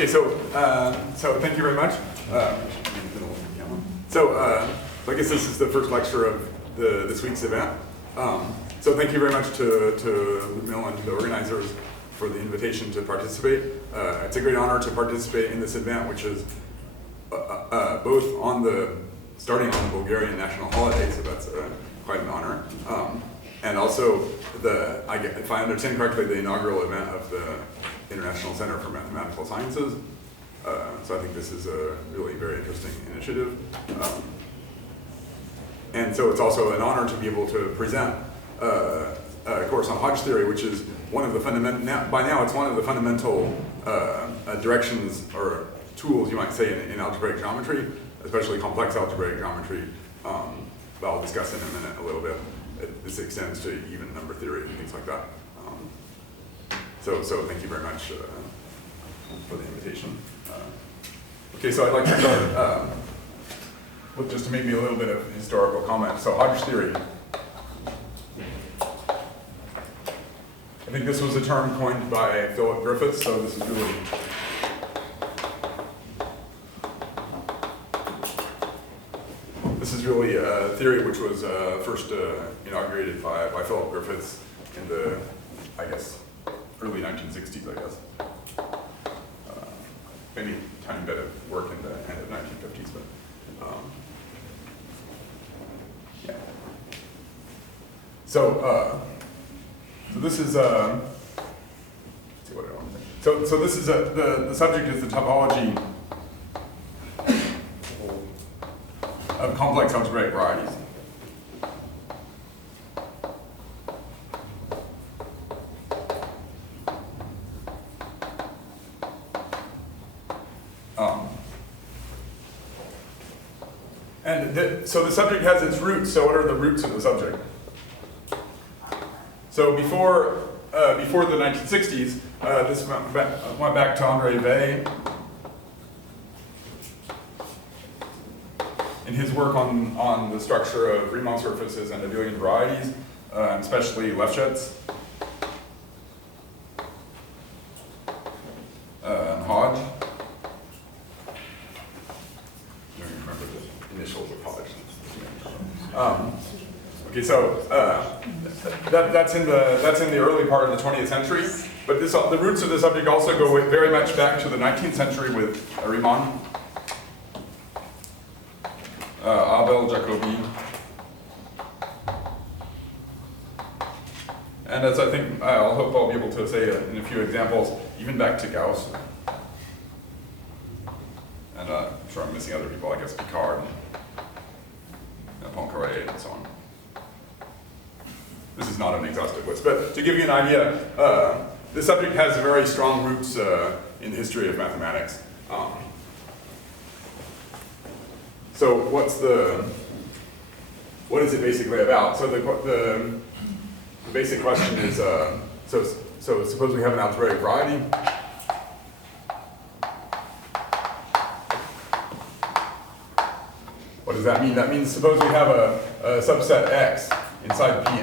Okay, so thank you very much. I guess this is the first lecture of this week's event. So thank you very much to Mill and to the organizers for the invitation to participate. It's a great honor to participate in this event, which is both starting on the Bulgarian national holiday, so that's quite an honor. And also, if I understand correctly, the inaugural event of the International Center for Mathematical Sciences. So I think this is a really very interesting initiative. And so it's also an honor to be able to present a course on Hodge theory, which is one of the fundamental, by now it's one of the fundamental directions or tools, you might say, in algebraic geometry, especially complex algebraic geometry, that I'll discuss in a minute a little bit. This extends to even number theory and things like that. So thank you very much for the invitation. Okay, so I'd like to start with just maybe a little bit of historical comment. So Hodge theory. I think this was a term coined by Philip Griffiths, so this is really a theory which was first inaugurated by Philip Griffiths in the, I guess, early 1960s, I guess. Maybe a tiny bit of work in the end of 1950s, but yeah. So this is let's see what I want to say. So this is the subject is the topology of complex algebraic varieties. So the subject has its roots. So what are the roots of the subject? So before the 1960s, this went back to André Weil in his work on the structure of Riemann surfaces and abelian varieties, and especially Lefschetz and Hodge. I don't remember the initials of Hodge. Okay, so that's in the early part of the 20th century, but the roots of the subject also go very much back to the 19th century with Riemann, Abel, Jacobi, and as I think I'll hope I'll be able to say in a few examples, even back to Gauss, and I'm sure I'm missing other people, I guess Picard, and Poincaré, and so on. This is not an exhaustive list, but to give you an idea, the subject has very strong roots in the history of mathematics. So what is it basically about? So the basic question is, so suppose we have an algebraic variety. What does that mean? That means suppose we have a subset X inside P,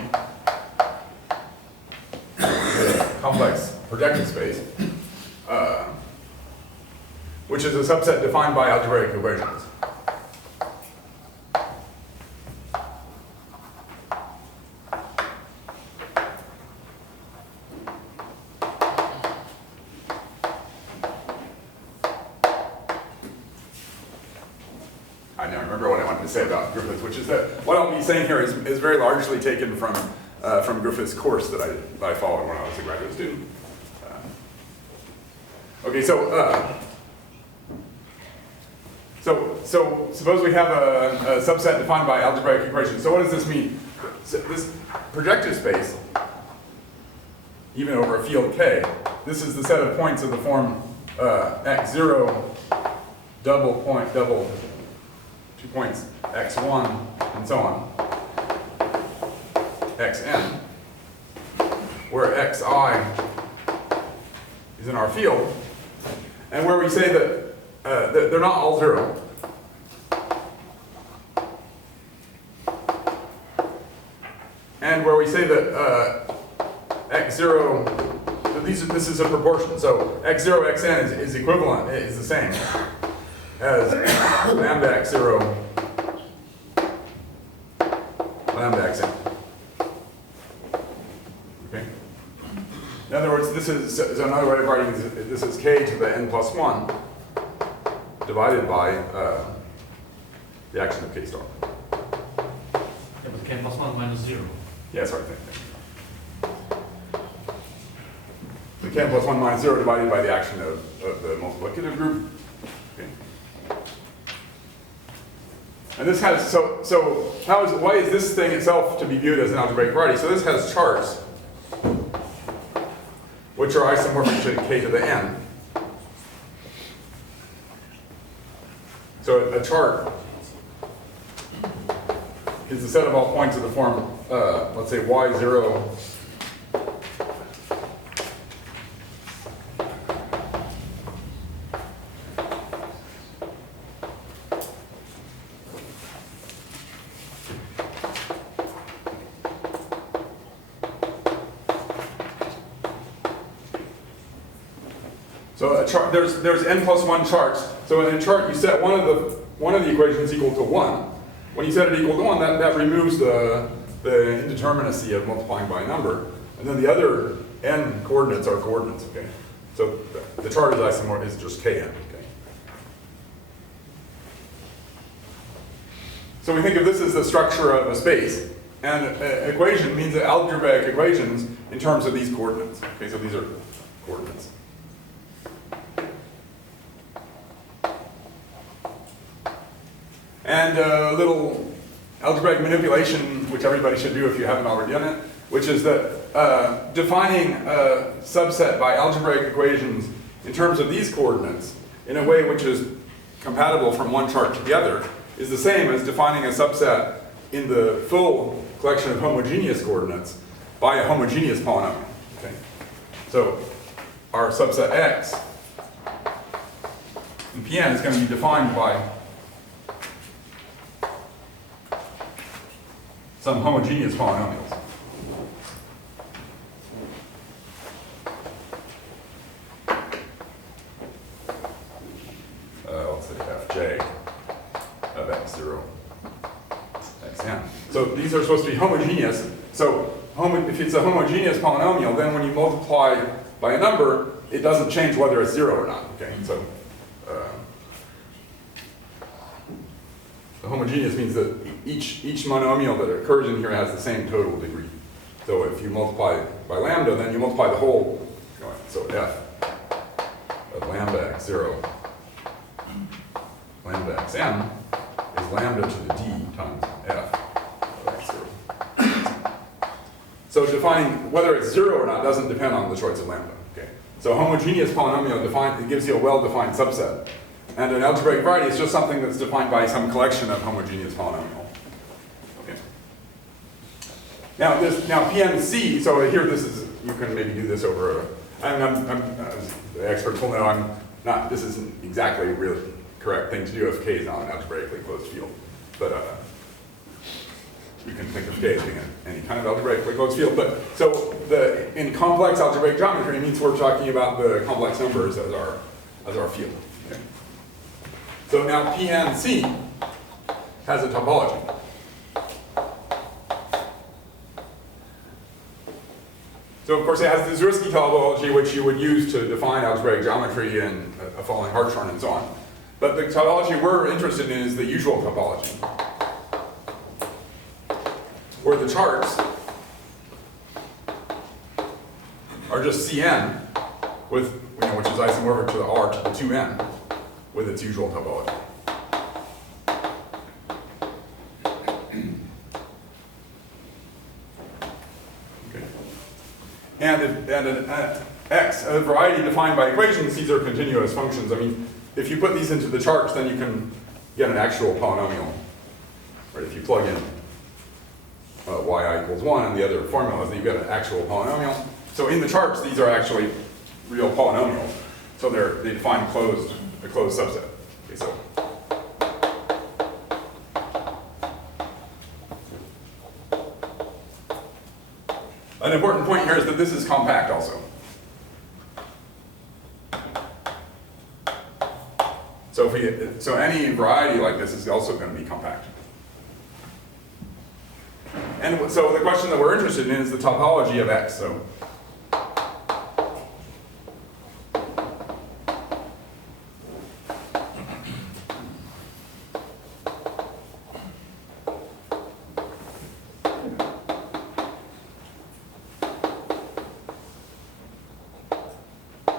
complex projective space, which is a subset defined by algebraic equations. I now remember what I wanted to say about Griffiths, which is that what I'll be saying here is very largely taken from Griffiths' course that I followed when I was a graduate student. Okay, so suppose we have a subset defined by algebraic equations. So what does this mean? So this projective space, even over a field K, this is the set of points of the form x0 double 2 points x1 and so on, xn, where xi is in our field, and where we say that they're not all zero. And where we say that x0, this is a proportion. So x0, xn is equivalent, is the same as lambda x0, lambda xn. Okay. In other words, this is so another way of writing this is k to the n plus 1 divided by the action of k star. Yeah, but k plus 1 minus 0. Yeah, sorry. So k plus 1 minus 0 divided by the action of the multiplicative group. Okay. And this has, why is this thing itself to be viewed as an algebraic variety? So this has charts, which are isomorphic to k to the n. So a chart is the set of all points of the form, let's say y0 So a chart, there's n plus 1 charts. So in a chart, you set one of the equations equal to 1. When you set it equal to 1, that removes the indeterminacy of multiplying by a number. And then the other n coordinates are coordinates, okay? So the chart is isomorphic, is just kn, okay? So we think of this as the structure of a space. And an equation means algebraic equations in terms of these coordinates. Okay, so these are coordinates. And a little algebraic manipulation, which everybody should do if you haven't already done it, which is that defining a subset by algebraic equations in terms of these coordinates in a way which is compatible from one chart to the other is the same as defining a subset in the full collection of homogeneous coordinates by a homogeneous polynomial. Okay? So our subset X in Pn is going to be defined by some homogeneous polynomials. Let's say fj of x0, xn. So these are supposed to be homogeneous. So if it's a homogeneous polynomial, then when you multiply by a number, it doesn't change whether it's 0 or not. Okay, so the homogeneous means that each monomial that occurs in here has the same total degree. So if you multiply by lambda, then you multiply the whole. So f of lambda x0, lambda xn is lambda to the d times f of x0. So defining whether it's 0 or not doesn't depend on the choice of lambda. Okay. So a homogeneous polynomial it gives you a well-defined subset. And an algebraic variety is just something that's defined by some collection of homogeneous polynomials. Okay. Now PNC, so here you can maybe do this over the experts will know this isn't exactly a really correct thing to do if K is not an algebraically closed field. But you can think of K as being any kind of algebraically closed field. But so in complex algebraic geometry, it means we're talking about the complex numbers as our field. Okay. So now PNC has a topology. So of course it has the Zariski topology, which you would use to define algebraic geometry and a falling Hartshorne and so on. But the topology we're interested in is the usual topology, where the charts are just Cn with which is isomorphic to the R to the 2n with its usual topology. And an x, a variety defined by equations, these are continuous functions. I mean, if you put these into the charts, then you can get an actual polynomial. Right? If you plug in yi equals 1 and the other formulas, then you get an actual polynomial. So in the charts, these are actually real polynomials. So they define a closed subset. Okay, so an important point here is that this is compact also. So so any variety like this is also going to be compact. And so the question that we're interested in is the topology of X. So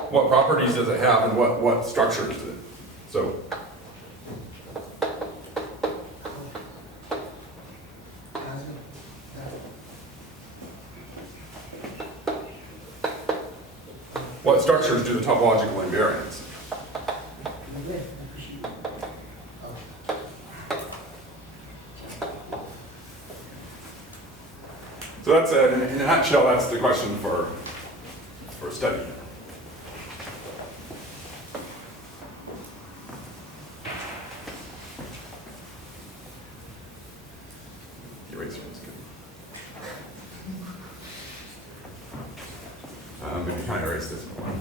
what properties does it have, and what structures does it? So what structures do the topological invariants? So that's in a nutshell, that's the question for study. Eraser is good. I'm going to kind of erase this one.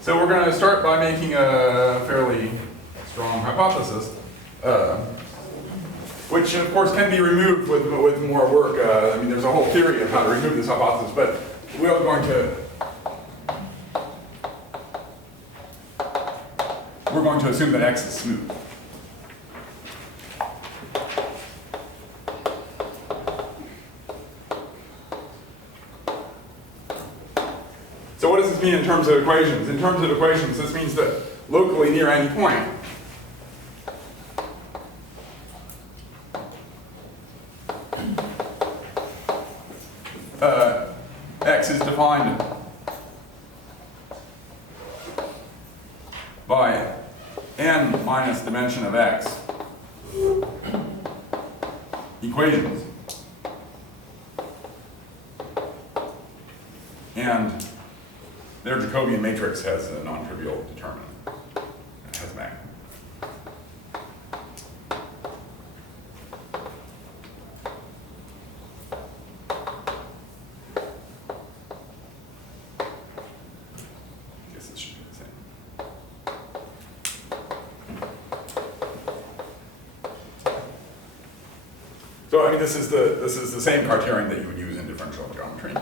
So we're going to start by making a fairly strong hypothesis, which of course can be removed with more work. I mean, there's a whole theory of how to remove this hypothesis, but we're going to assume that X is smooth. So what does this mean in terms of equations? In terms of equations, this means that locally near any point, X is defined by n minus dimension of X equations, and their Jacobian matrix has a non-trivial determinant. It has mag. I guess it should be the same. So I mean, this is the same criterion that you would use in differential geometry.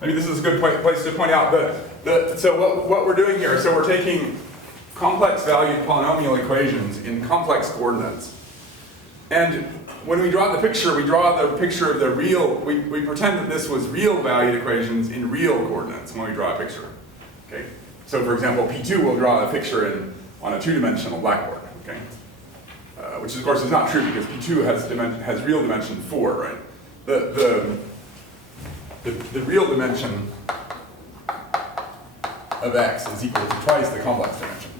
Maybe this is a good place to point out so what we're doing here, so we're taking complex valued polynomial equations in complex coordinates. And when we draw the picture, we draw the picture of the real, we pretend that this was real valued equations in real coordinates when we draw a picture. Okay? So for example, P2 will draw a picture on a two-dimensional blackboard. Okay? Which of course is not true because P2 has real dimension 4, right? The real dimension of X is equal to twice the complex dimension.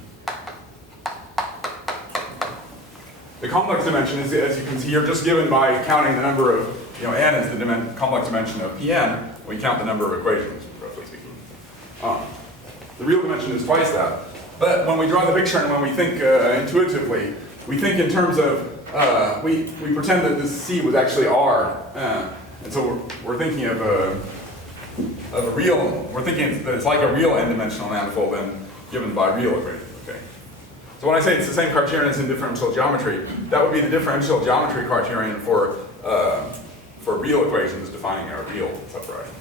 The complex dimension is, as you can see here, just given by counting the number of, n is the complex dimension of Pn. We count the number of equations, roughly speaking. The real dimension is twice that. But when we draw the picture and when we think intuitively, we think in terms of, we pretend that this C was actually R. And so we're thinking of a real, we're thinking that it's like a real n-dimensional manifold and given by real equations, okay? So when I say it's the same criterion as in differential geometry, that would be the differential geometry criterion for real equations defining a real subvariety.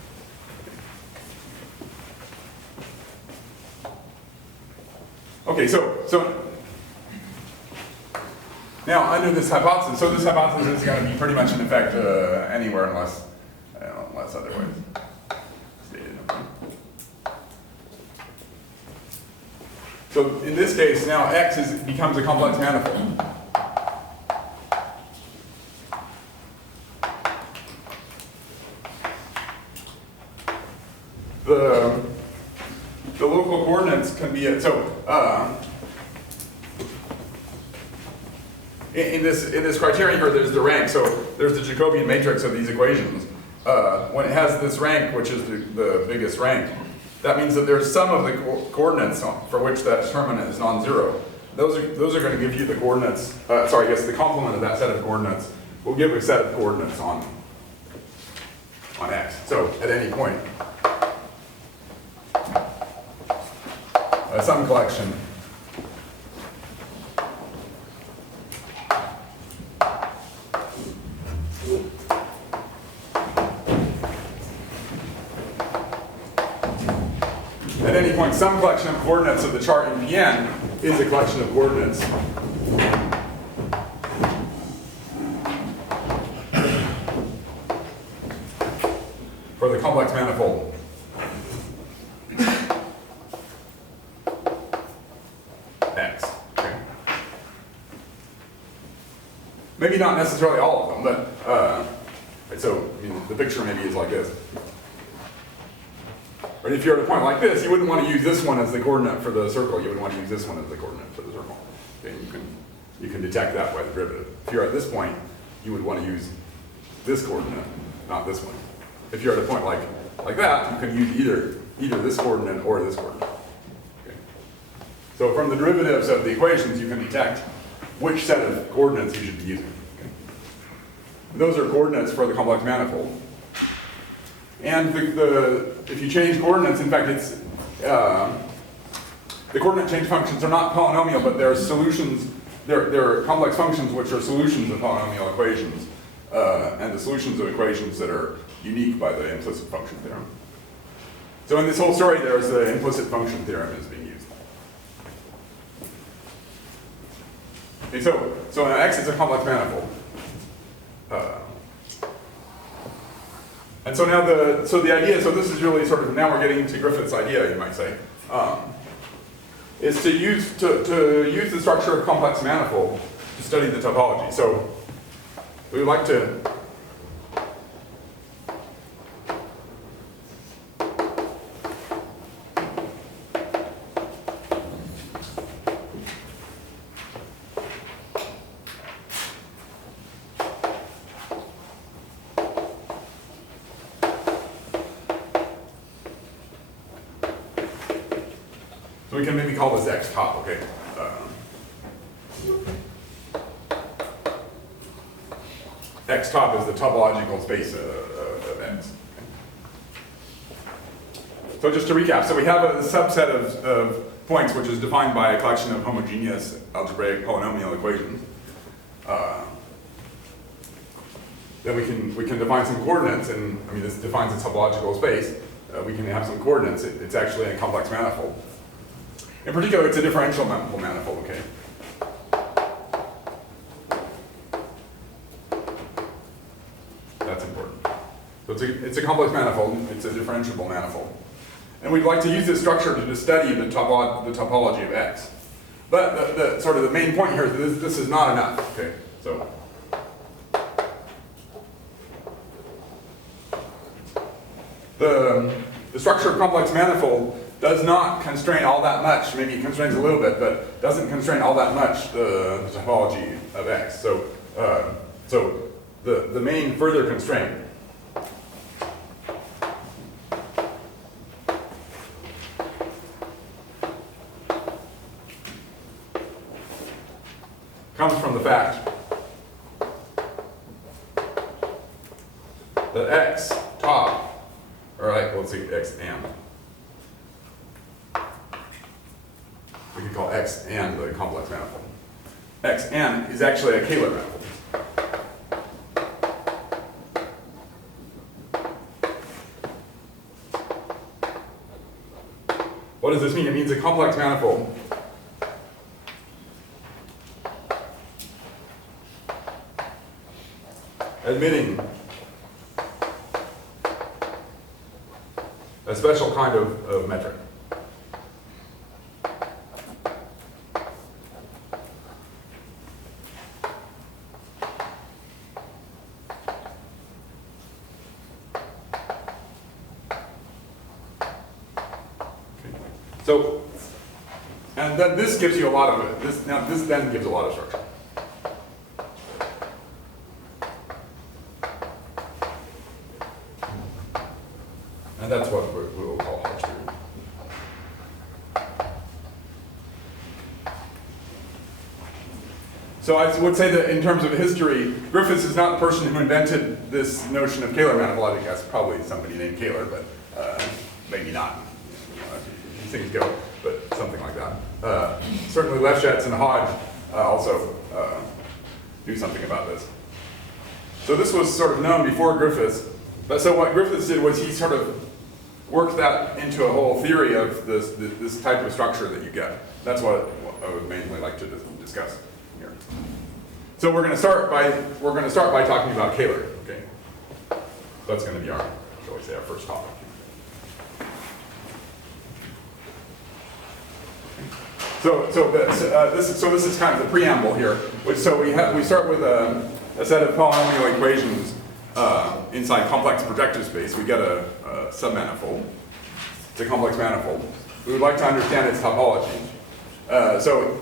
Okay, so now under this hypothesis, so this hypothesis is going to be pretty much in effect anywhere unless otherwise stated. So in this case, now X becomes a complex manifold. The local coordinates can be in this criterion here, there's the rank. So there's the Jacobian matrix of these equations. When it has this rank, which is the biggest rank, that means that there's some of the coordinates for which that determinant is non-zero. Those are going to give you the coordinates, sorry, I guess the complement of that set of coordinates will give a set of coordinates on X. So at any point, some collection at any point, some collection of coordinates of the chart in Pn is a collection of coordinates for the complex manifold X. Okay. Maybe not necessarily all of them, but right, so I mean, the picture maybe is like this. But if you're at a point like this, you wouldn't want to use this one as the coordinate for the circle. You would want to use this one as the coordinate for the circle. Okay, you can detect that by the derivative. If you're at this point, you would want to use this coordinate, not this one. If you're at a point like that, you can use either this coordinate or this coordinate. Okay. So from the derivatives of the equations, you can detect which set of coordinates you should be using. Okay. Those are coordinates for the complex manifold. And if you change coordinates, in fact, it's the coordinate change functions are not polynomial, but they're solutions. They're complex functions which are solutions of polynomial equations, and the solutions of equations that are unique by the implicit function theorem. So in this whole story, there's the implicit function theorem is being used. Okay, so X is a complex manifold. And so now the idea, so this is really sort of, now we're getting into Griffith's idea, you might say, is to use the structure of complex manifold to study the topology. So we would like to we can maybe call this X top, okay? X top is the topological space of X. So just to recap, so we have a subset of points which is defined by a collection of homogeneous algebraic polynomial equations. Then we can define some coordinates, and I mean this defines a topological space. We can have some coordinates. It's actually a complex manifold. In particular, it's a differential manifold, okay? That's important. So it's a complex manifold, it's a differentiable manifold. And we'd like to use this structure to study the topology of X. But the sort of the main point here is this is not enough, okay? So the structure of complex manifold does not constrain all that much. Maybe it constrains a little bit, but doesn't constrain all that much the topology of X. So, the main further constraint comes from the fact that X top, all right, let's see, X and. We could call X and the complex manifold. X and is actually a Kähler manifold. What does this mean? It means a complex manifold admitting a special kind of metric. So, and then this gives you a lot of it. This then gives a lot of structure. And that's what we will call Hodge theory. So I would say that in terms of history, Griffiths is not the person who invented this notion of Kähler manifold. I think that's probably somebody named Kähler, but maybe not. You know, these things go, but something like that. Certainly Lefschetz and Hodge also do something about this. So this was sort of known before Griffiths. But so what Griffiths did was he sort of worked that into a whole theory of this type of structure that you get. That's what I would mainly like to discuss here. So we're going to start by talking about Kähler. Okay, that's going to be our, shall we say, our first topic. So this is kind of the preamble here. So we start with a set of polynomial equations inside complex projective space. We get a submanifold. It's a complex manifold. We would like to understand its topology. So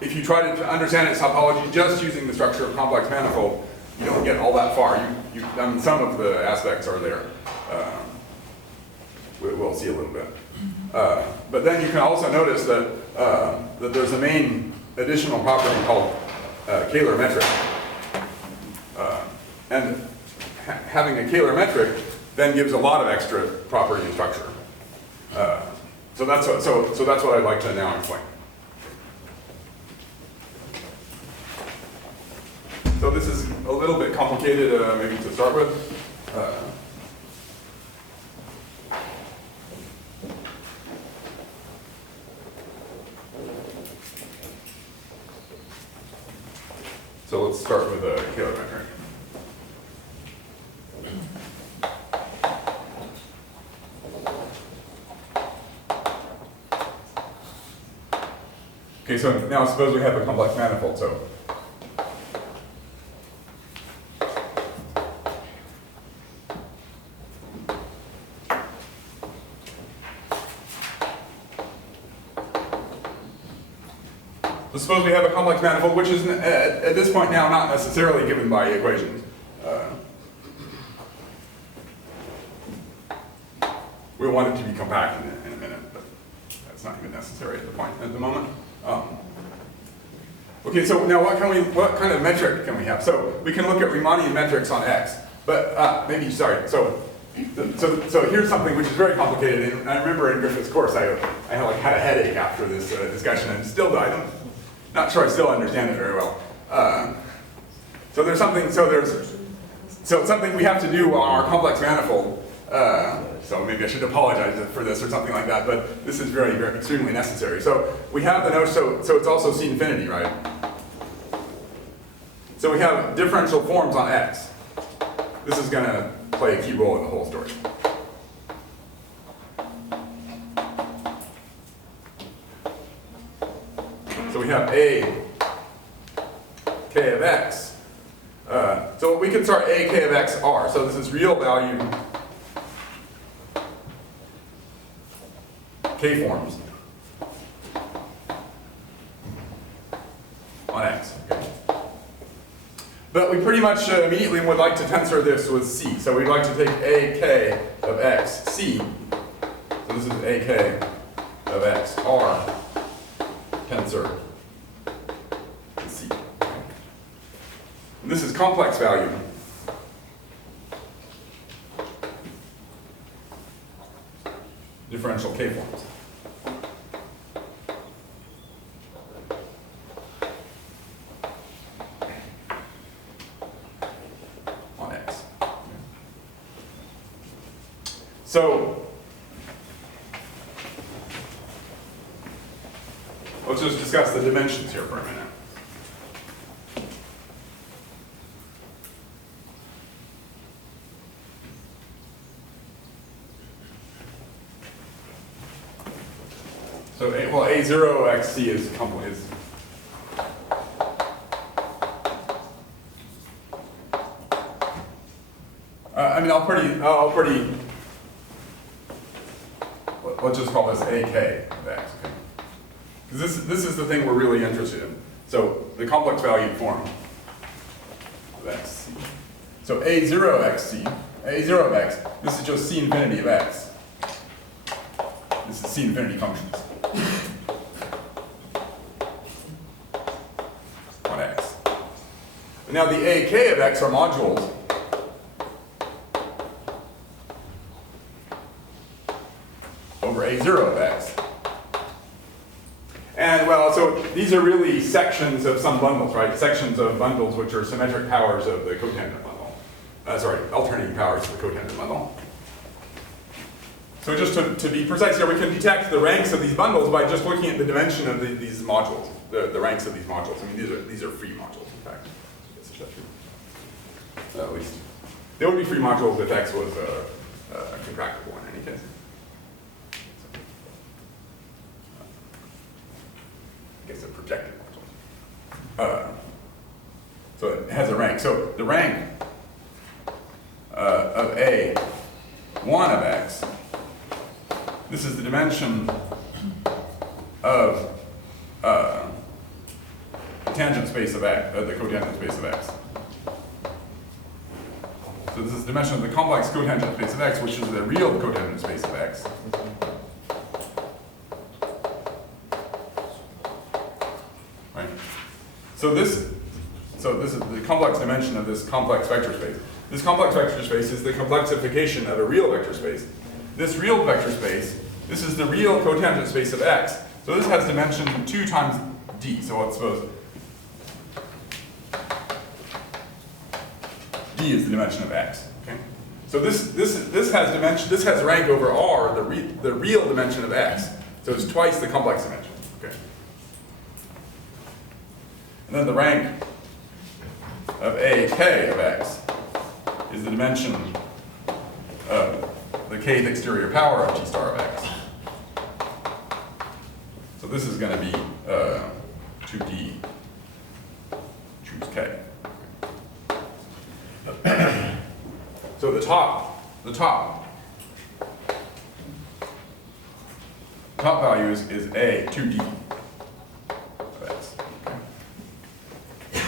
if you try to understand its topology just using the structure of complex manifold, you don't get all that far. I mean, some of the aspects are there. We'll see a little bit. But then you can also notice that there's a main additional property called Kähler metric. And having a Kähler metric then gives a lot of extra property and structure. So that's what I'd like to now explain. So this is a little bit complicated, maybe to start with. So let's start with a Kähler metric. Okay, so now suppose we have a complex manifold. So suppose we have a complex manifold, which is at this point now not necessarily given by equations. We want it to be compact in a minute, but that's not even necessary at the moment. Okay, so now what kind of metric can we have? So we can look at Riemannian metrics on X, but So here's something which is very complicated. And I remember in Griffith's course, I had a headache after this discussion, and still I'm not sure I still understand it very well. So there's something we have to do on our complex manifold. So maybe I should apologize for this or something like that, but this is very, very extremely necessary. So we have the notion, so it's also C infinity, right? So we have differential forms on X. This is going to play a key role in the whole story. So we have A k of x. So we can start A k of x r. So this is real value k forms on X. Okay. But we pretty much immediately would like to tensor this with C. So we'd like to take AK of X, C. So this is AK of X, R, tensor to C. And this is complex value. Differential K forms. On X. So let's just discuss the dimensions here for a minute. So, well, A0XC is complex. I mean, let's just call this AK of X, okay? Because this is the thing we're really interested in. So the complex valued form of XC. So A0XC, A0 of X, this is just C infinity of X. This is C infinity functions on X. And now the AK of x are modules over A0 of x. And well, so these are really sections of some bundles, right? Sections of bundles which are symmetric powers of the cotangent bundle. Alternating powers of the cotangent bundle. So just to be precise here, we can detect the ranks of these bundles by just looking at the dimension of these modules, the ranks of these modules. I mean, these are free modules, in fact. At least. They would be free modules if x was contractible in any case. I guess a projected module. So it has a rank. So the rank of A1 of x, this is the dimension of tangent space of x, the cotangent space of x. So this is the dimension of the complex cotangent space of x, which is the real cotangent space of x. Right. So this is the complex dimension of this complex vector space. This complex vector space is the complexification of a real vector space. This real vector space, this is the real cotangent space of x. So this has dimension 2 times d. So let's suppose d is the dimension of x. Okay. So this has dimension. This has rank over r, the real dimension of x. So it's twice the complex dimension. Okay. And then the rank of AK of x is the dimension of the kth exterior power of T star of x. So this is going to be 2d. Choose k. So the top value is a 2d of x. Okay.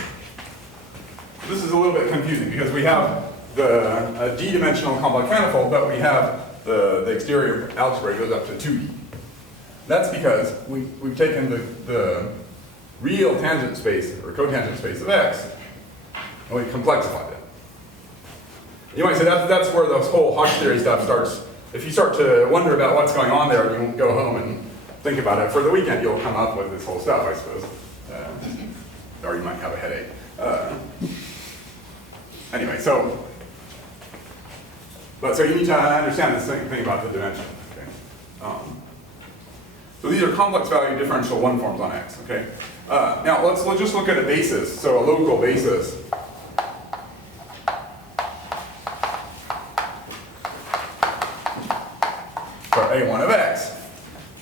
This is a little bit confusing because we have the d-dimensional complex manifold, but we have the exterior algebra goes up to 2d. That's because we've taken the real tangent space or cotangent space of x and we complexified it. You might say that's where this whole Hodge theory stuff starts. If you start to wonder about what's going on there, you go home and think about it. For the weekend, you'll come up with this whole stuff, I suppose. Or you might have a headache. Anyway, so you need to understand this thing about the dimension. Okay? So these are complex value differential 1 forms on x. Okay. Now let's just look at a basis. So a local basis. For A1 of x.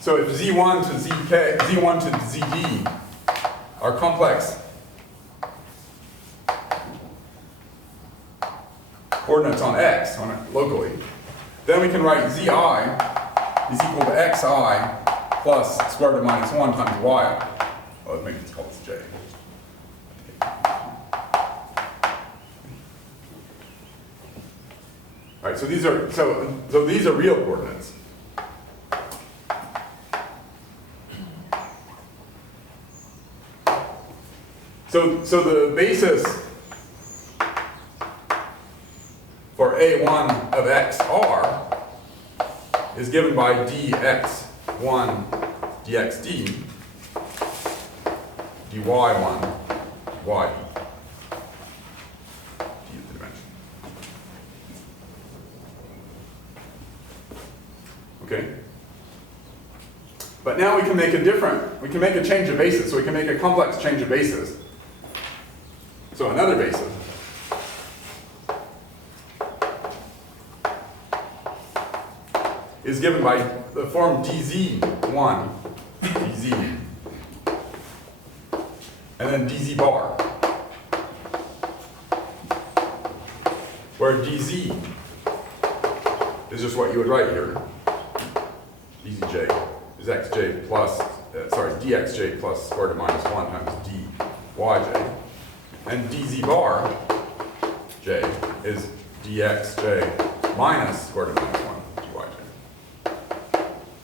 So if Z1 to ZK, Z1 to ZD are complex coordinates on x, locally, then we can write Zi is equal to xi plus square root of minus 1 times yi. Well, let's make this call this j. All right, so these are real coordinates. So the basis for A1 of x r is given by dx1 dxd dy1 y d is the dimension. Okay? But now we can make a change of basis, so we can make a complex change of basis. So another basis is given by the form dz1 dz and then dz bar, where dz is just what you would write here. dzj is xj plus, dxj plus square root of minus 1 times dyj. And dz bar, j, is dxj minus square root of minus 1 dyj.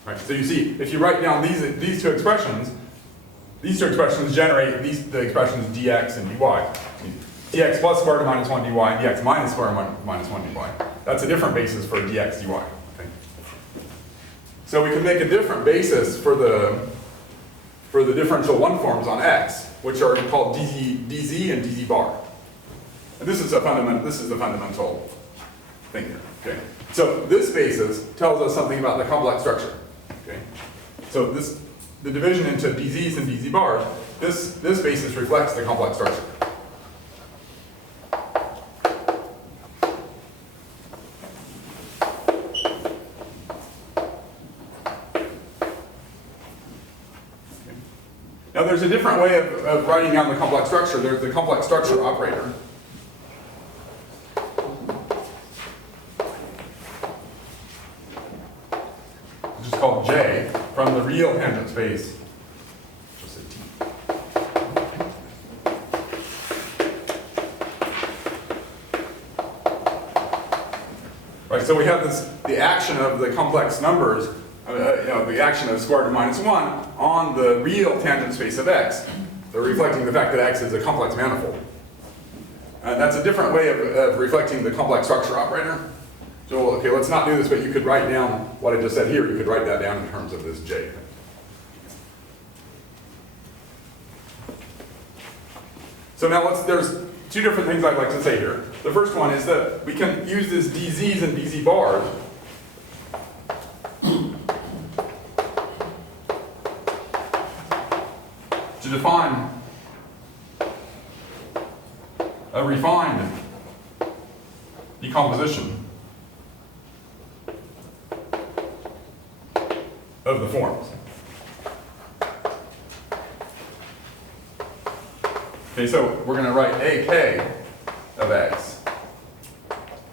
Right, so you see, if you write down these two expressions generate the expressions dx and dy. dx plus square root of minus 1 dy, dx minus square root of minus 1 dy. That's a different basis for dx dy. Okay? So we can make a different basis for the differential one forms on x, which are called dz and dz bar. And this is the fundamental thing here. Okay? So this basis tells us something about the complex structure. Okay? So the division into dz's and dz bars, this basis reflects the complex structure. Now there's a different way of writing down the complex structure. There's the complex structure operator. Which is called J from the real tangent space. Just say T. Right, so we have the action of the complex numbers, the action of square root of minus 1 on the real tangent space of x. They're reflecting the fact that x is a complex manifold. And that's a different way of reflecting the complex structure operator. So, okay, let's not do this, but you could write down what I just said here. You could write that down in terms of this J. So now there's two different things I'd like to say here. The first one is that we can use this dz's and dz bars to define a refined decomposition of the forms. Okay, so we're going to write AK of x.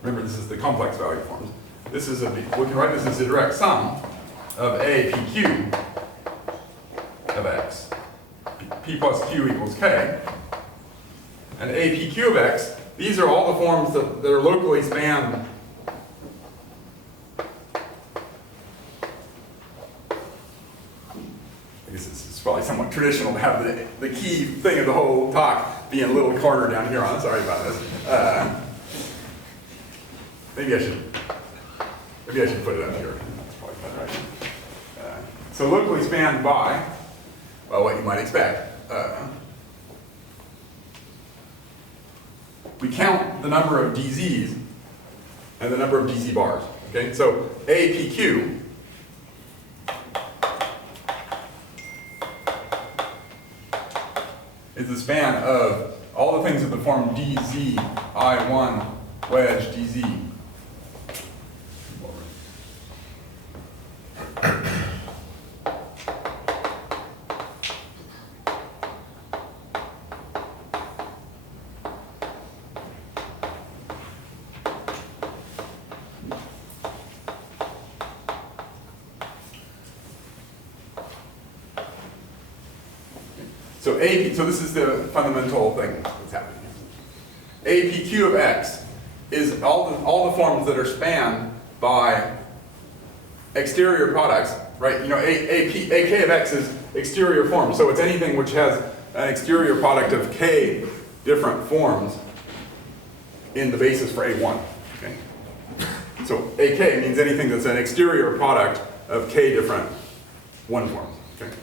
Remember, this is the complex value forms. We can write this as a direct sum of A PQ of x. P plus Q equals K. And A PQ of x, these are all the forms that are locally spanned . I guess it's probably somewhat traditional to have the key thing of the whole talk be in a little corner down here on. Sorry about this. Maybe I should put it up here. That's probably better, right? So locally spanned by, well, what you might expect. We count the number of dz's and the number of dz bars. Okay, so APQ is the span of all the things of the form dz I1 wedge dz. So this is the fundamental thing that's happening here. APQ of x is all the forms that are spanned by exterior products, right? You know, AK of x is exterior forms, so it's anything which has an exterior product of k different forms in the basis for A1. Okay? So AK means anything that's an exterior product of k different one forms. Okay?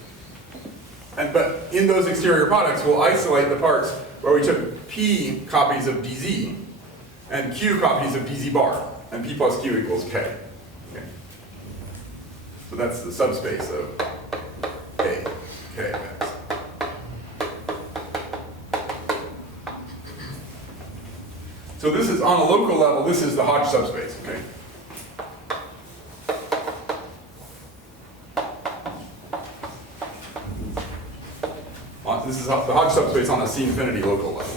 But in those exterior products, we'll isolate the parts where we took P copies of DZ and Q copies of DZ bar, and P plus Q equals K. Okay. So that's the subspace of A, K of X. So this is on a local level, this is the Hodge subspace, okay? This is the Hodge subspace on a C infinity local level.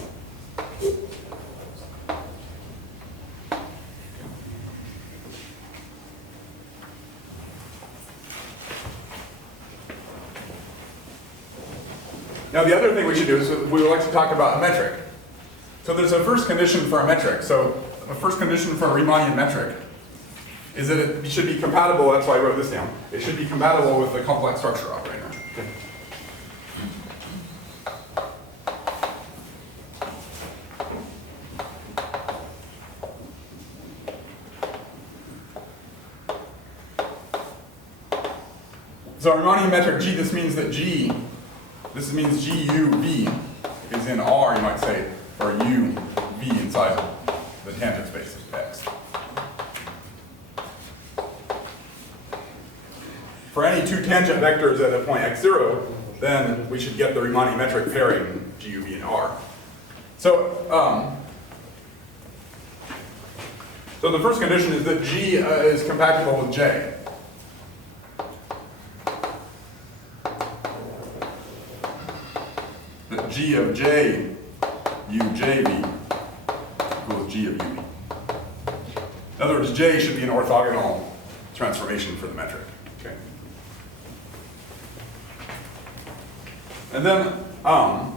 Now the other thing we should do is we would like to talk about a metric. So there's a first condition for a metric. So a first condition for a Riemannian metric is that it should be compatible, that's why I wrote this down. It should be compatible with the complex structure operator. Okay. So our Riemannian metric G, this means that this means GUV is in R, you might say, or UV inside the tangent space of X. For any two tangent vectors at a point x0, then we should get the Riemannian metric pairing GUV and R. So, so the first condition is that G is compatible with J. That G of J UJV equals G of UV. In other words, J should be an orthogonal transformation for the metric. Okay. And then, so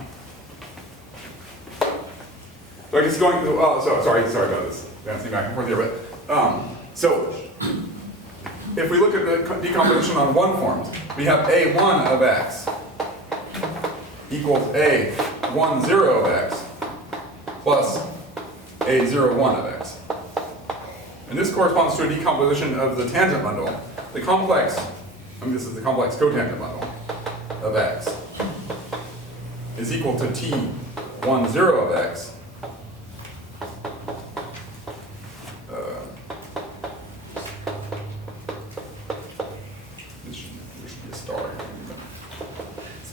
I guess going to, oh, sorry about this, dancing back and forth here, but, so, if we look at the decomposition on one forms, we have A1 of X equals A10 of X plus A01 of X. And this corresponds to a decomposition of the tangent bundle. The complex, this is the complex cotangent bundle of X, is equal to T10 of X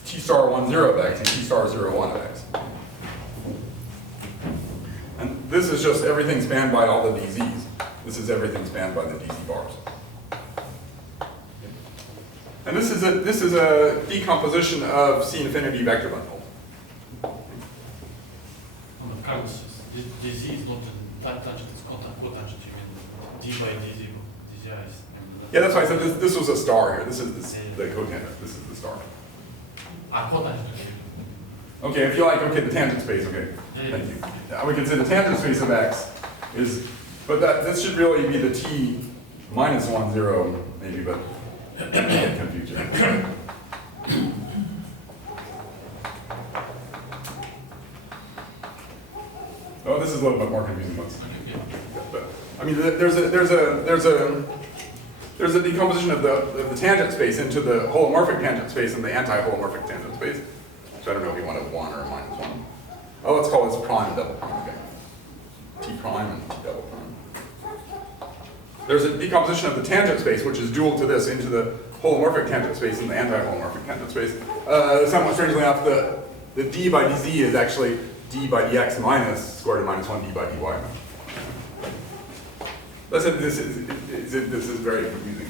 T star 10 of X and T star 01 of X. And this is just everything spanned by all the DZs. This is everything spanned by the DZ bars. And this is a decomposition of C infinity vector bundle. Carlos, DZ is not that tangent, it's cotangent. You mean D by DZ, DZ is. Yeah, that's why I said this was a star here. This is the cotangent. This is the star. Cotangent. Okay, if you like, okay, the tangent space, okay. Thank you. We can say the tangent space of X is, but this should really be the T minus 10 maybe, but I get confused here. Oh, this is a little bit more confusing. But I mean, there's a decomposition of the tangent space into the holomorphic tangent space and the anti-holomorphic tangent space. So I don't know if you want a 1 or a minus 1. Oh, let's call this prime and double prime. Okay. T prime and T double prime. There's a decomposition of the tangent space, which is dual to this, into the holomorphic tangent space and the anti-holomorphic tangent space. Somewhat strangely enough, the d by dz is actually d by dx minus square root of minus 1 d by dy. Listen, this is very confusing.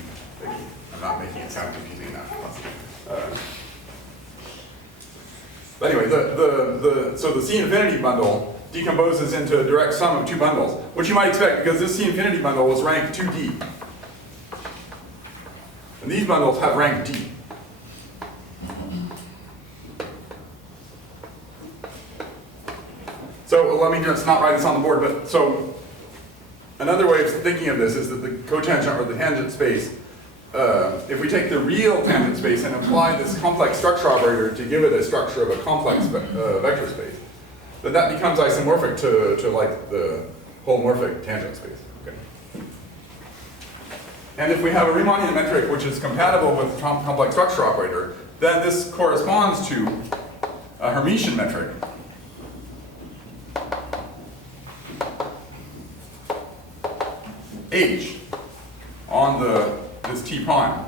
I'm not making it sound confusing enough. But anyway, so the C infinity bundle decomposes into a direct sum of two bundles, which you might expect because this C infinity bundle was rank 2D. And these bundles have rank D. So let me just not write this on the board, but so another way of thinking of this is that the cotangent or the tangent space, if we take the real tangent space and apply this complex structure operator to give it a structure of a complex vector space, then that becomes isomorphic to like the holomorphic tangent space. Okay. And if we have a Riemannian metric which is compatible with the complex structure operator, then this corresponds to a Hermitian metric. H on this T prime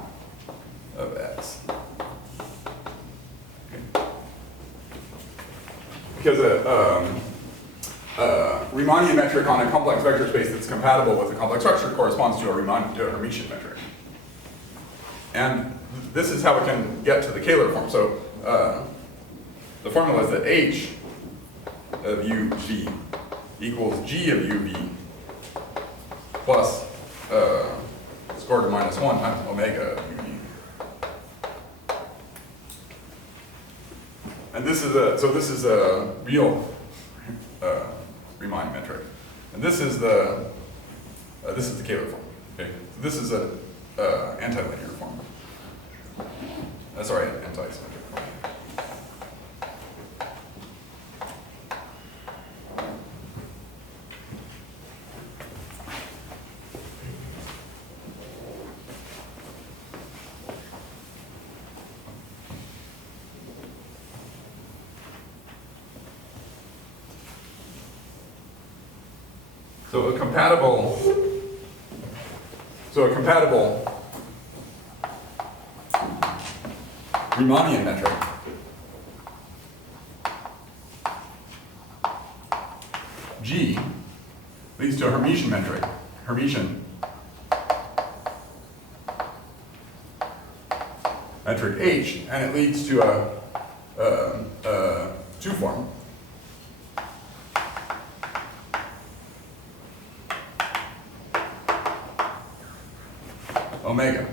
of X. Okay. Because a Riemannian metric on a complex vector space that's compatible with a complex structure corresponds to a Hermitian metric. And this is how we can get to the Kähler form. So the formula is that H of UV equals G of UV plus square root of minus 1 times omega of UV. And this is a real Riemann metric. And this is the Kähler form. Okay? So this is an antilinear form. Sorry, anti-symmetric form. So a compatible Riemannian metric G leads to a Hermitian metric, metric H, and it leads to a two-form. Omega.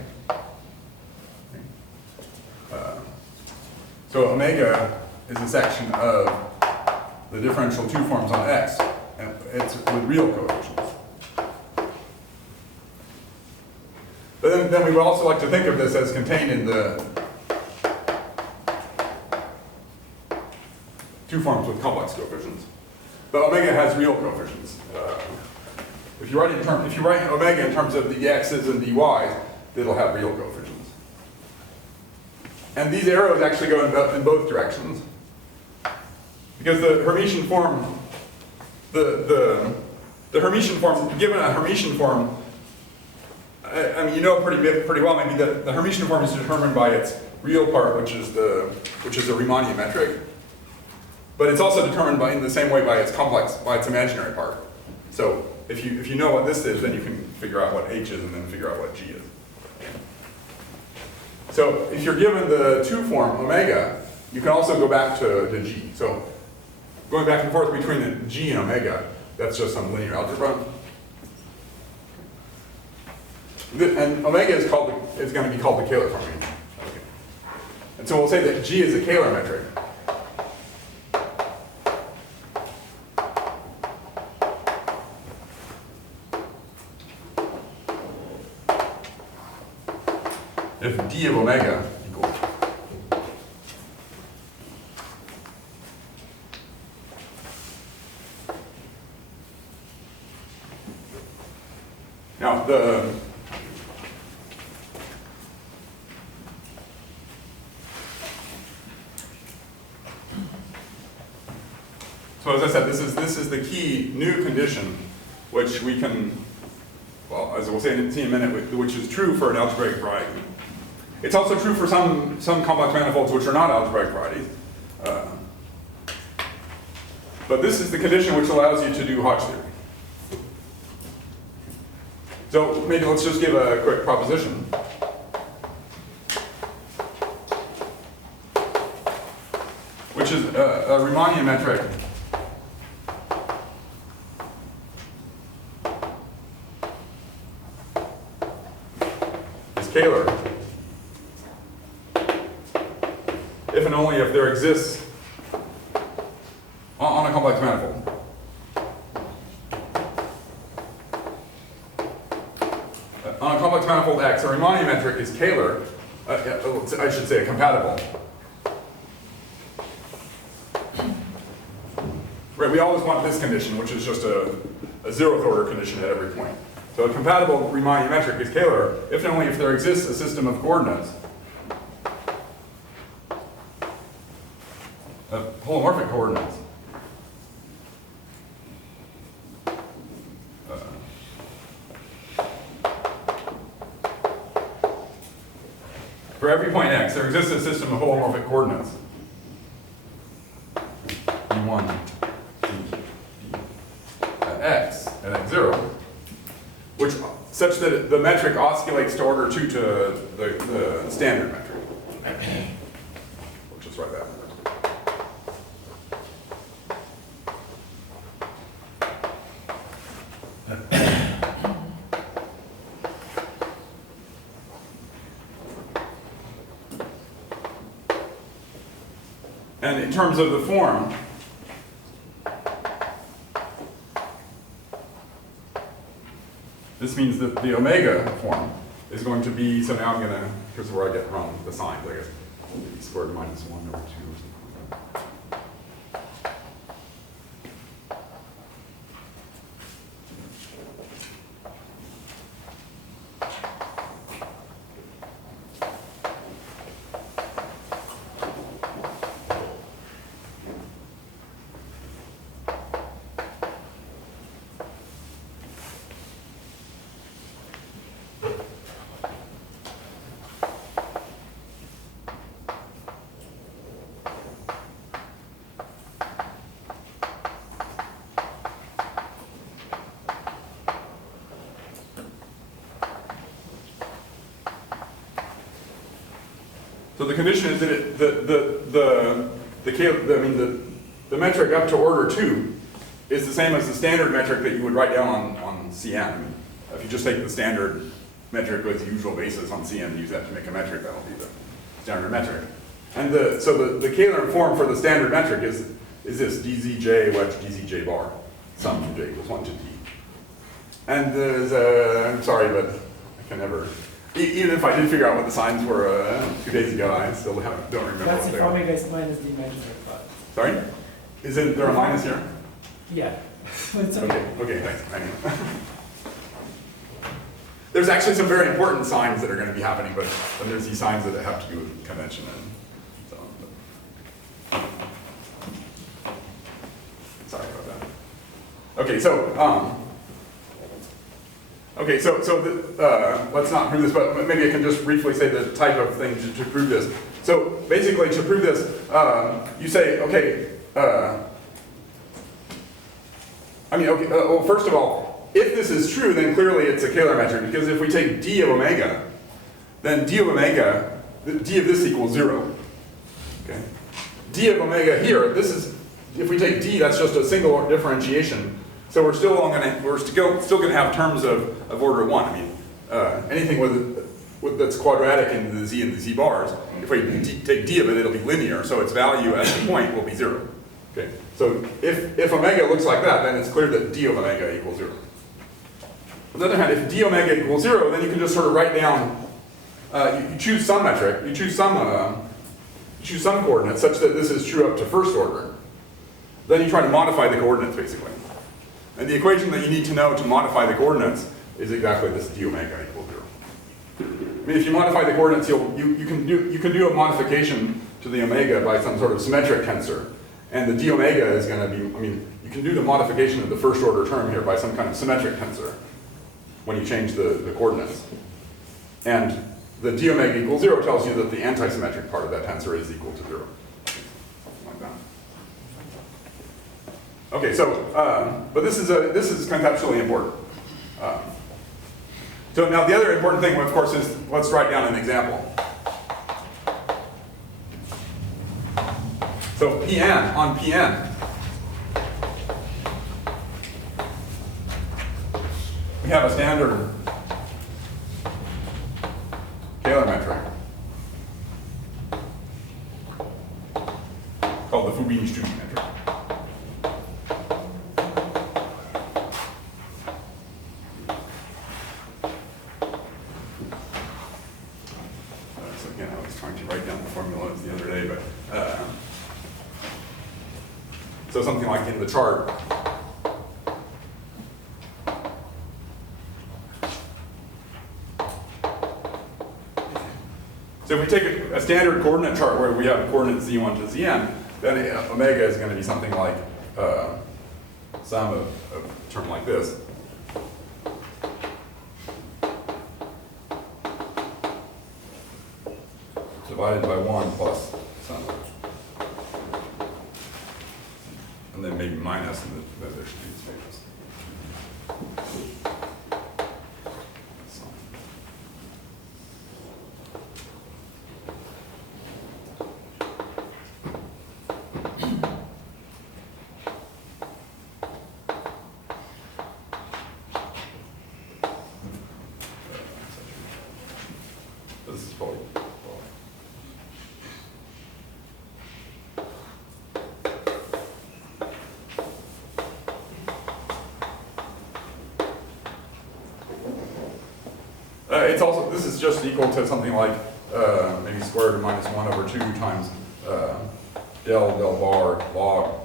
So omega is a section of the differential two forms on X, and it's with real coefficients. But then we would also like to think of this as contained in the two forms with complex coefficients. But omega has real coefficients. If you write omega in terms of the x's and the y's, it'll have real coefficients. And these arrows actually go in both directions. Because the Hermitian form, the Hermitian form, given a Hermitian form, I mean, you know pretty well maybe that the Hermitian form is determined by its real part, which is a Riemannian metric. But it's also determined in the same way by its imaginary part. So if you know what this is, then you can figure out what H is and then figure out what G is. So if you're given the two form omega, you can also go back to G. So going back and forth between the G and omega, that's just some linear algebra. And omega is going to be called the Kähler formation. And so we'll say that G is a Kähler metric. If d of omega equals now so as I said, this is the key new condition which we can, well, as we'll see in a minute, which is true for an algebraic variety. It's also true for some complex manifolds which are not algebraic varieties. But this is the condition which allows you to do Hodge theory. So maybe let's just give a quick proposition. Which is a Riemannian metric is Kähler if and only if there exists on a complex manifold. On a complex manifold X, a Riemannian metric is Kähler, I should say compatible. Right, we always want this condition, which is just a zeroth order condition at every point. So a compatible Riemannian metric is Kähler if and only if there exists a system of coordinates, holomorphic coordinates, for every point X, there exists a system of holomorphic coordinates. E1, X, and X0, which such that the metric oscillates to order 2 to the standard metric. We'll just write that. And in terms of the form, this means that the omega form is going to be, so now I'm going to, here's where I get wrong the signs, I guess. E squared minus 1 over 2 or something like that. So the condition is that the metric up to order 2 is the same as the standard metric that you would write down on CN. If you just take the standard metric with the usual basis on CN and use that to make a metric, that'll be the standard metric. And so the Kähler form for the standard metric is this dzj wedge dzj bar, sum from j equals 1 to d. And there's I'm sorry, but I can never, even if I did figure out what the signs were 2 days ago, I still don't remember. That's what they if are. omega is minus d metric, but Sorry? Isn't there a minus here? yeah. But it's Okay, thanks. Thank you. There's actually some very important signs that are going to be happening, but then there's these signs that have to do with convention and so on. Sorry about that. Okay, so let's not prove this, but maybe I can just briefly say the type of thing to prove this. So basically, to prove this, you say, okay. Well, first of all, if this is true, then clearly it's a Kähler metric, because if we take d of omega, then d of omega, d of this equals 0. Okay? D of omega here, this is, if we take d, that's just a single differentiation. So we're still going to have terms of order 1. I mean, anything with that's quadratic in the z and the z bars, if we take d of it, it'll be linear, so its value at the point will be 0. Okay? So if omega looks like that, then it's clear that d of omega equals 0. On the other hand, if d omega equals 0, then you can just sort of write down, you choose some metric, you choose some coordinate such that this is true up to first order. Then you try to modify the coordinates, basically. And the equation that you need to know to modify the coordinates is exactly this d omega equals 0. I mean, if you modify the coordinates, you can do a modification to the omega by some sort of symmetric tensor. And the d omega is going to be, I mean, you can do the modification of the first order term here by some kind of symmetric tensor when you change the coordinates. And the d omega equals 0 tells you that the antisymmetric part of that tensor is equal to 0. Like that. Okay, so, but this is conceptually important. So now the other important thing, of course, is let's write down an example. So Pn, on Pn, we have a standard Kähler metric called the Fubini-Studium metric. So again, I was trying to write down the formulas the other day, but so something like in the chart. So if we take a standard coordinate chart where we have coordinates z1 to zn, then omega is going to be something like sum of a term like this. Divided by 1 plus sum. And then maybe minus, and then there should be spaces. This is probably. It's also, this is just equal to something like maybe square root of minus 1 over 2 times del bar log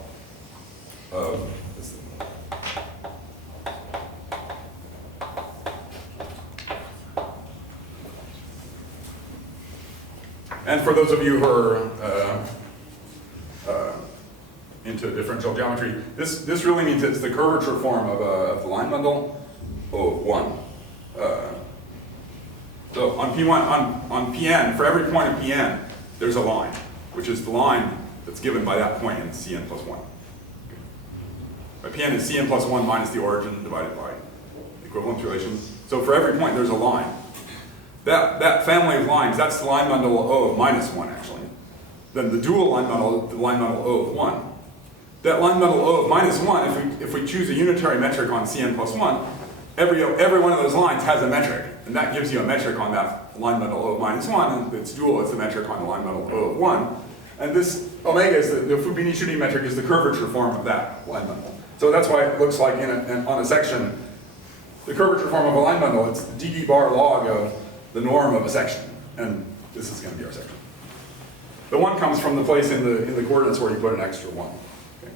of this thing. And for those of you who are into differential geometry, this really means it's the curvature form of the line bundle of 1. So on P1, on Pn, for every point of Pn, there's a line, which is the line that's given by that point in Cn plus 1. But Pn is Cn plus 1 minus the origin divided by equivalence relation. So for every point, there's a line that family of lines, that's the line bundle O of -1 actually. Then the dual line bundle, the line bundle O of 1. That line bundle O of -1, if we choose a unitary metric on Cn plus 1, every one of those lines has a metric, and that gives you a metric on that line bundle O of -1, and its dual is the metric on the line bundle O of 1. And this omega is the Fubini-Schutti metric is the curvature form of that line bundle. So that's why it looks like on a section, the curvature form of a line bundle, it's the dD bar log of the norm of a section, and this is going to be our section. The 1 comes from the place in the coordinates where you put an extra 1. Okay.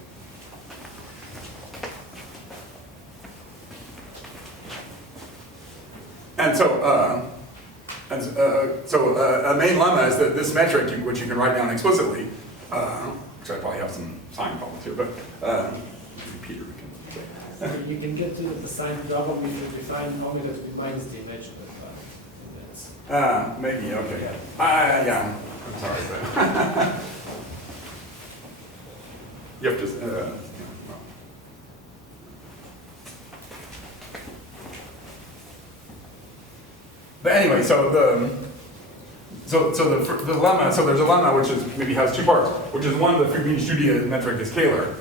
And so, a main lemma is that this metric, which you can write down explicitly, which I probably have some sign problems here, but Peter can say. So you can get to the sign problem if you define omega to be minus the image, but that's Maybe, okay. Yeah. Yeah, I'm sorry, but you have to, well. But anyway, so the lemma, so there's a lemma which is maybe has 2 parts, which is one, the Fubini-Schutti metric is scalar.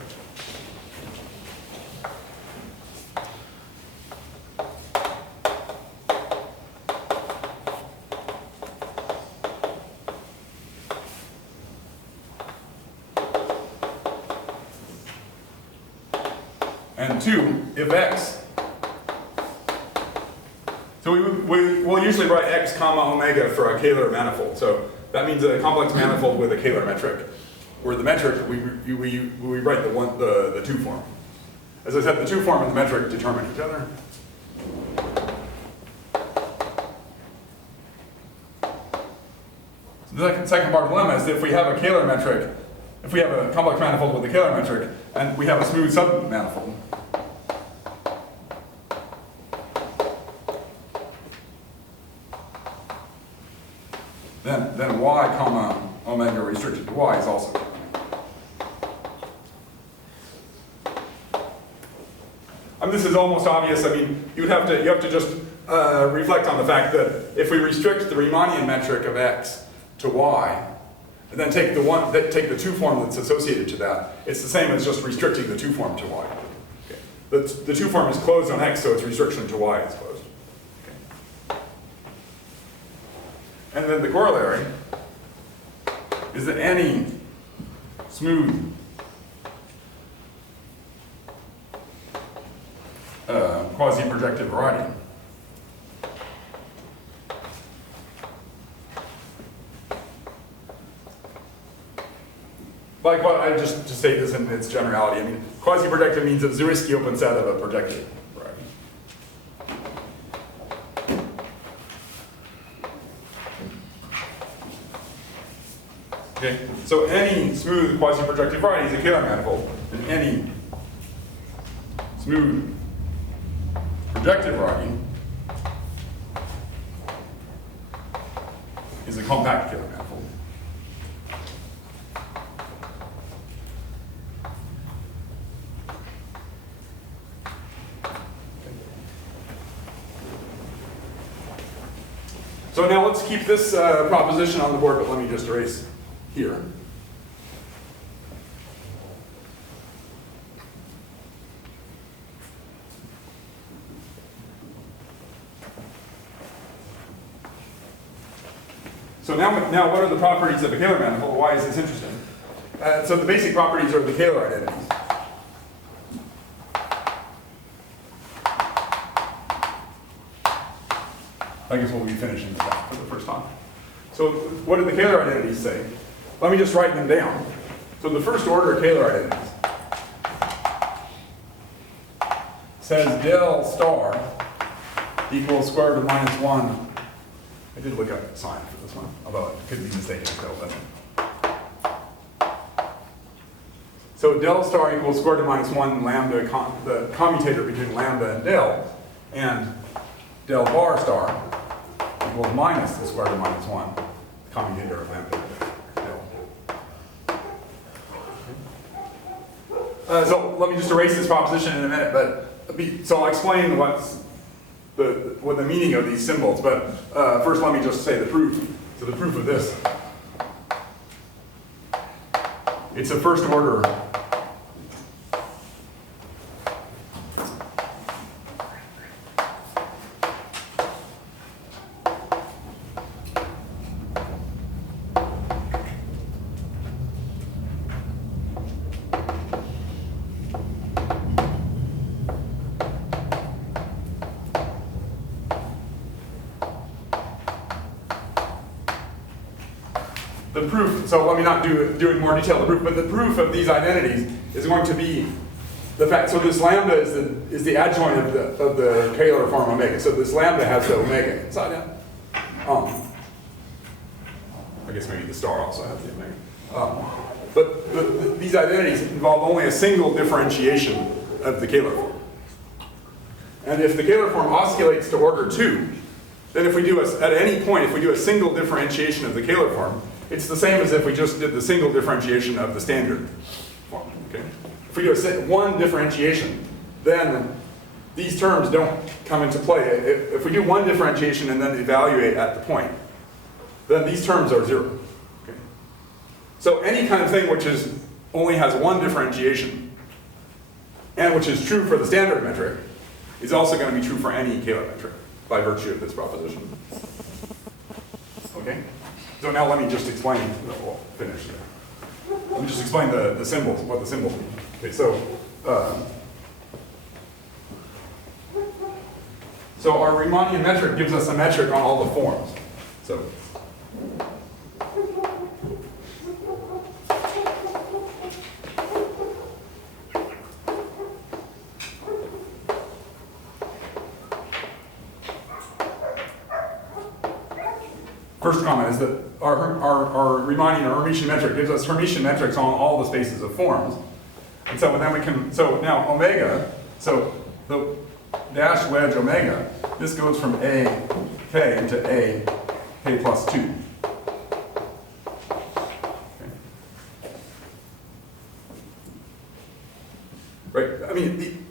And 2, if x. So we'll usually write x comma omega for a Kähler manifold. So that means a complex manifold with a Kähler metric, where the metric we write the 2 form. As I said, the 2 form and the metric determine each other. So the second part of the lemma is that if we have a Kähler metric, if we have a complex manifold with a Kähler metric, and we have a smooth submanifold, then y comma omega restricted to y is also given. This is almost obvious. I mean, you have to just reflect on the fact that if we restrict the Riemannian metric of x to y, and then take the 2 form that's associated to that, it's the same as just restricting the 2 form to y. Okay. The 2 form is closed on x, so its restriction to y is closed. Okay. And then the corollary is that any smooth quasi-projective variety like what I just to state this in its generality. I mean, quasi-projective means a Zariski open set of a projective variety. Okay, so any smooth quasi-projective variety is a Kähler manifold, and any smooth projective variety is a compact Kähler manifold. So now let's keep this proposition on the board, but let me just erase here. So now what are the properties of a Kähler manifold? Why is this interesting? So the basic properties are the Kähler identities. I guess we'll be finishing that for the first time. So what do the Kähler identities say? Let me just write them down. So the first order Kähler identities says del star equals square root of -1. I did look up the sign for this one, although it could be mistaken still. But. So del star equals square root of -1 lambda, the commutator between lambda and del bar star equals minus the square root of -1, the commutator of lambda and del. So let me just erase this proposition in a minute, but so I'll explain what the meaning of these symbols. But first, let me just say the proof. So the proof of this. It's a first order. The proof, so let me not do it in more detail, the proof, but the proof of these identities is going to be the fact, so this lambda is the adjoint of the Taylor form omega. So this lambda has the omega inside it. I guess maybe the star also has the omega. But these identities involve only a single differentiation of the Taylor form. And if the Taylor form oscillates to order 2, then if we do, at any point, if we do a single differentiation of the Taylor form, it's the same as if we just did the single differentiation of the standard form. Okay? If we do one differentiation, then these terms don't come into play. If we do one differentiation and then evaluate at the point, then these terms are 0. Okay? So any kind of thing which only has one differentiation, and which is true for the standard metric, is also going to be true for any Taylor metric by virtue of this proposition. Okay? So now let me just explain, we'll finish there. Let me just explain the symbols, what the symbols mean. Okay, so our Riemannian metric gives us a metric on all the forms. So first comment is that our Riemannian or Hermitian metric gives us Hermitian metrics on all the spaces of forms. And so then we can, so now omega, so the dash wedge omega, this goes from A, K into A, K plus 2. Okay. Right, I mean,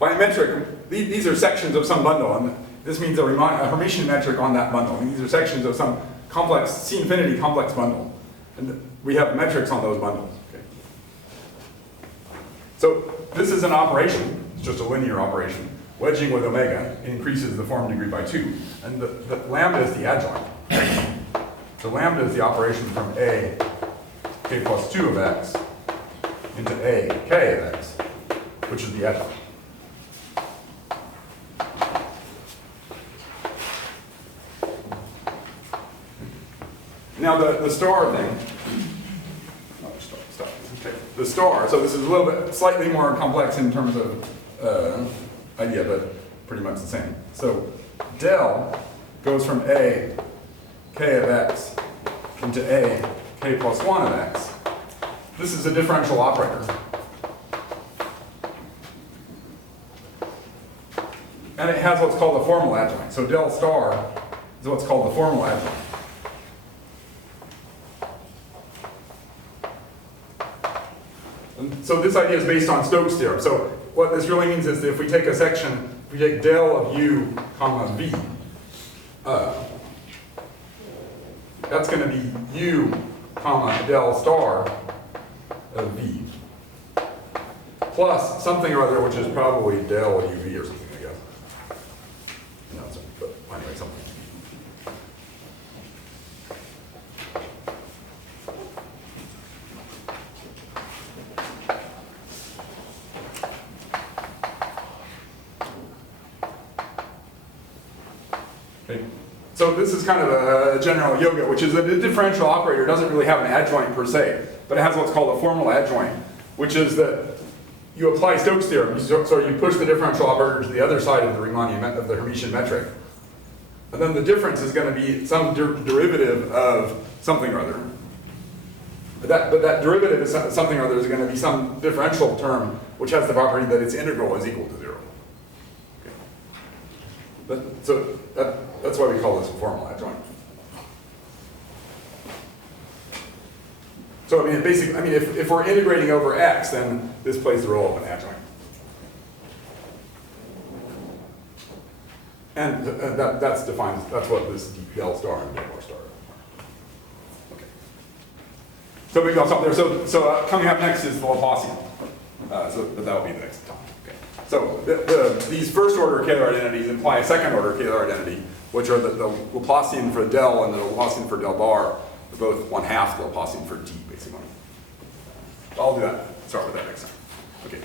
by metric, these are sections of some bundle, and this means a Hermitian metric on that bundle. And these are sections of some complex, C infinity complex bundle. And we have metrics on those bundles. Okay. So this is an operation, it's just a linear operation. Wedging with omega increases the form degree by 2. And the lambda is the adjoint. So lambda is the operation from A, K plus 2 of x, into A, K of x, which is the adjoint. Now the star thing, okay. The star, so this is a little bit, slightly more complex in terms of idea, but pretty much the same. So del goes from A, K of x, into A, K plus 1 of x. This is a differential operator. And it has what's called a formal adjoint. So del star is what's called the formal adjoint. So this idea is based on Stokes' theorem. So what this really means is that if we take a section, if we take del of u comma v, that's going to be u comma del star of v plus something or other, which is probably del uv or something, I guess. No, it's not, but anyway, something. So this is kind of a general yoga, which is that a differential operator doesn't really have an adjoint per se, but it has what's called a formal adjoint, which is that you apply Stokes' theorem, so you push the differential operator to the other side of the Riemannian of the Hermitian metric, and then the difference is going to be some derivative of something or other. But that derivative is something or other is going to be some differential term which has the property that its integral is equal to 0. Okay. So that's why we call this a formal adjoint. So I mean, basically, if we're integrating over x, then this plays the role of an adjoint. And that's defined, that's what this del star and del bar star are. Okay. So maybe I'll stop there. So coming up next is the Laplacian. But that will be the next time. Okay. So these first order Kähler identities imply a second order Kähler identity, which are the Laplacian for del and the Laplacian for del bar, are both 1/2 the Laplacian for d, basically. I'll do that. Start with that next time. Okay.